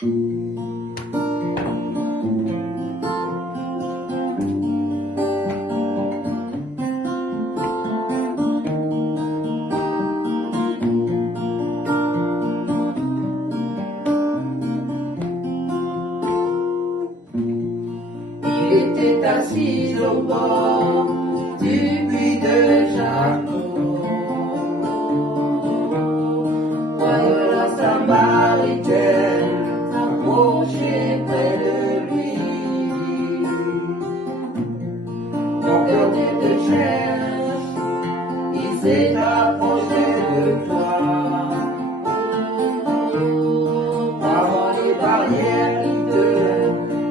Il était assis au bord du puits de Jacob, voyant la Samaritaine s'approcher près de lui. Mon cœur te cherche, il s'est approché de toi. Par les barrières qui te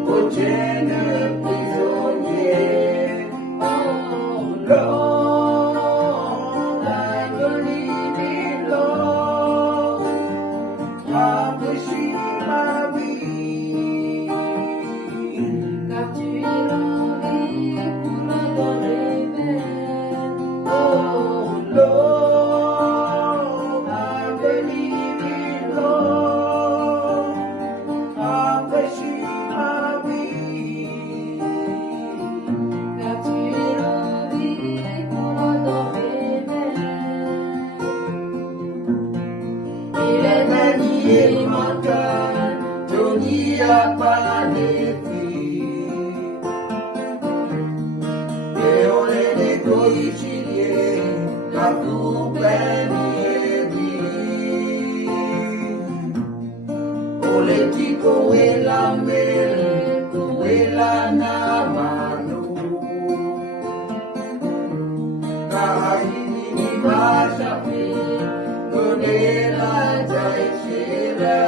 retiennent prisonnier. Oh Lord, I believe in Lord, rafraîchis ma vie, car tu es l'envie pour m'adorer. Oh Lord, I believe in Lord, rafraîchis ma vie, car tu es l'envie pour m'adorer. Il est manié mon cœur, je n'y a pas d'épris. Et on est négocié, la cour pleine et dit. On les dit qu'on est la mer, qu'on est la namano. Car il va jamais, qu'on est la jaïchera.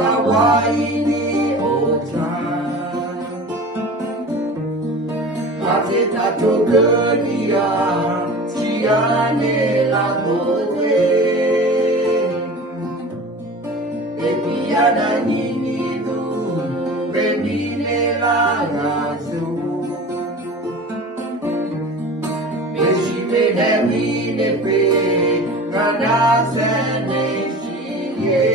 Hawaii ni ota, ateta togeria, tiane la bote, epiana nini du, benine la gazo, meshime nemine pe, ganasene shiye.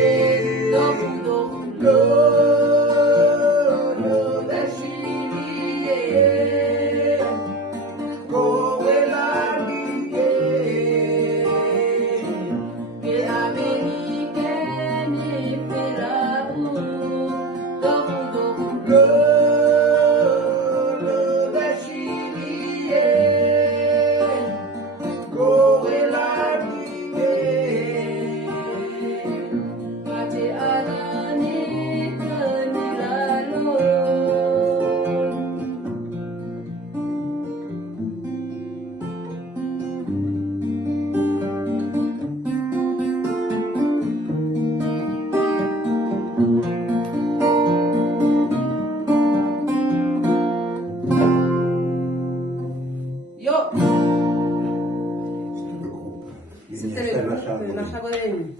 C'était le groupe, la Chagodène.